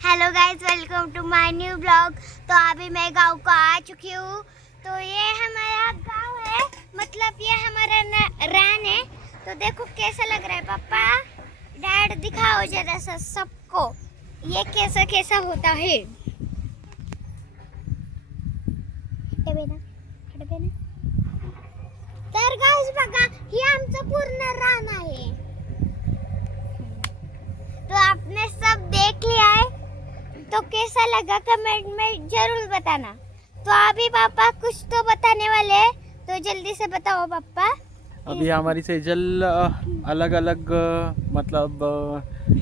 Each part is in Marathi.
Hello guys, welcome to my new blog. तो अभी मैं गांव को आ चुकी हूँ। तो ये हमारा गांव है, मतलब ये हमारा रान है। तो देखो कैसा लग रहा है। पापा डैड दिखाओ जरा सा सबको, ये कैसा कैसा होता है। तर गाइस बघा, हे आमचं पूर्ण रान आहे। तो आपने सब देख लिया है, तो कैसा लगा कमेंट में जरूर बताना। तो अभी पापा कुछ तो बताने वाले हैं, तो जल्दी से बताओ पापा। अभी हमारी सेजल अलग अलग मतलब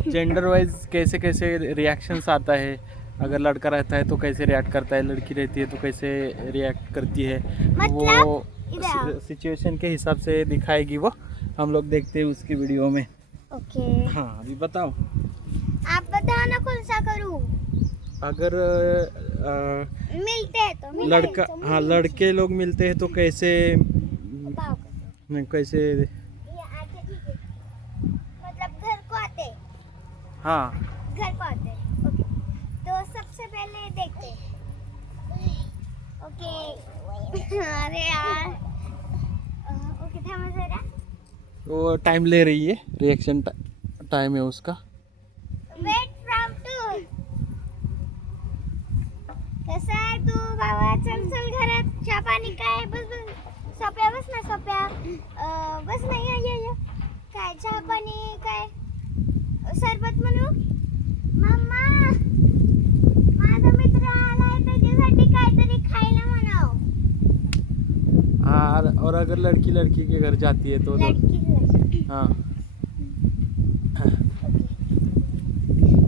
जेंडर वाइज कैसे कैसे रिएक्शंस आता है। अगर लड़का रहता है तो कैसे रिएक्ट करता है, लड़की रहती है तो कैसे रिएक्ट करती है, मतलब वो सिचुएशन के हिसाब से दिखाएगी। वो हम लोग देखते हैं उसकी वीडियो में। ओके, हाँ अभी बताओ, आप बताओ ना कौन सा करूँ। अगर मिलते हैं तो मिलते लड़का हैं तो हाँ मिलते लड़के लोग मिलते हैं तो कैसे हैं। बताओ कैसे ये आते, ठीक है, मतलब घर को आते, हाँ घर को आते। ओके, तो सबसे पहले देखते हैं। ओके अरे यार, ओके थांबा जरा। वो टाइम ले रही है, रिएक्शन टाइम है उसका। Wait from two. कसा आहे तू बाबा? चल चल घरात, चहा पाणी काय? बस बस सोप्या, बस ना सोप्या, बस ना, ये काय चहा पाणी काय? सरबत म्हणू? मम्मा, माझा मित्र आलाय, त्याच्यासाठी काहीतरी खायला म्हणाव। हाँ, और अगर लड़की लड़की के घर जाती है तो लड़की हाँ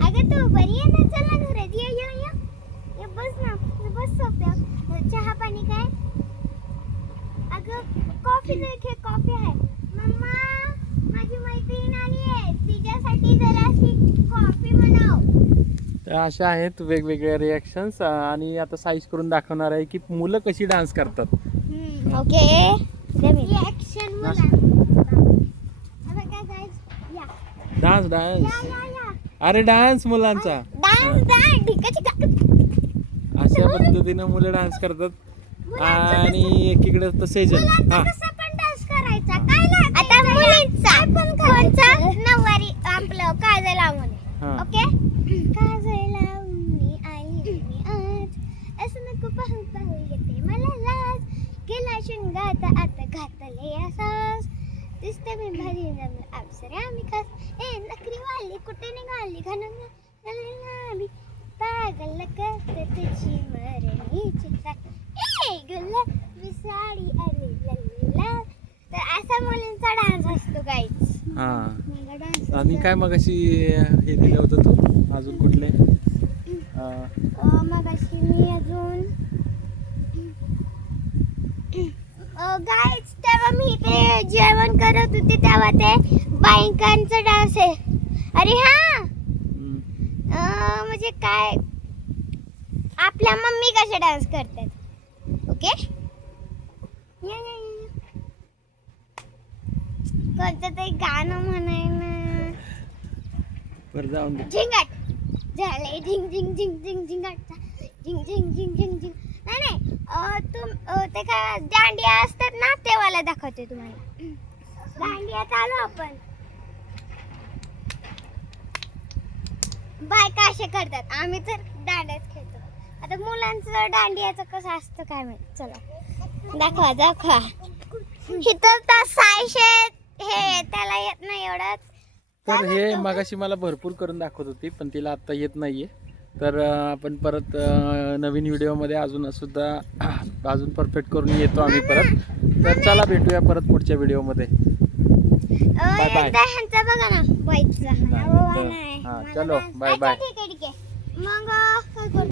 अगं तू बरी आहे ना? चल ना घरात, ये बस ना, बस सोप्या, चहा पाणी काय? अगं कॉफी घे, कॉफी आहे। मम्मा, माझी मैत्रीण आली आहे, तिच्यासाठी जराशी कॉफी बनव। तर अशा आहेत वेगवेगळ्या रिॲक्शन्स। आणि आता साईज करून दाखवणार आहे की मुलं कशी डान्स करतात। ओके, रिएक्शन मुला आता काय गाइस, या डान्स अरे डान्स मुलांचा डान्स ढिकाची अशा पद्धतीने मुलं डान्स करतात। आणि एकीकडे तर सेजल हा कसा पण डान्स करायचा, काय नाही आता मुलींचा कोणचा नववारी आपलं काजल लावून। हा ओके, काजल लावून आली मी आज, असं नको पाहू पाहू येते मला लाज, गेला शिंगात आता घातले असाच, दिसते मी भारी जमलं अप्सरा मी खास, ए नकरी वाली कुठे निघाली घालून पागल करते तुझी मरणीची साथ, ए गुलाबी साडी अरे लल्ला। तर असा मुलींचा डान्स असतो गाईज। हा डान्स आणि काय मग अशी हे दिलं होतं तू अजून कुठले मगाशी मी अजून गाईज, तेव्हा मी ते जेवण करत होते तेव्हा ते बायकांचा डान्स आहे। अरे हा, म्हणजे काय आपल्या मम्मी कसे डान्स करतात। ओके, कोणतं तरी गाणं म्हणाय ना, वर जाऊन दे। झिंगाट झाले, झिंग झिंग झिंग झिंग झिंगाट, झिंग झिंग झिंग झिंग झिंग। नाही तुम ते काय दांडिया असतात ना, ते वाला दाखवते तुम्हाला। दांडिया चालू आपण, बायका असे करतात, आम्ही तर दांड्याच खेळतो। आता मुलांचं दांडियाचं कसं असतं काय माहिती, चला दाखवा। इथं तर सायशे हे त्याला येत नाही एवढं। तर हे मगाशी मला भरपूर करून दाखवत होती, पण तिला आता येत नाहीये। तर आपण परत नवीन व्हिडिओमध्ये अजून परफेक्ट करून येतो आम्ही परत। तर चला भेटूया परत पुढच्या व्हिडिओमध्ये। Bye bye. ह्यांचा बघा ना बाईकचा, हा चलो बाय बाय। ठीक आहे मग काय करू?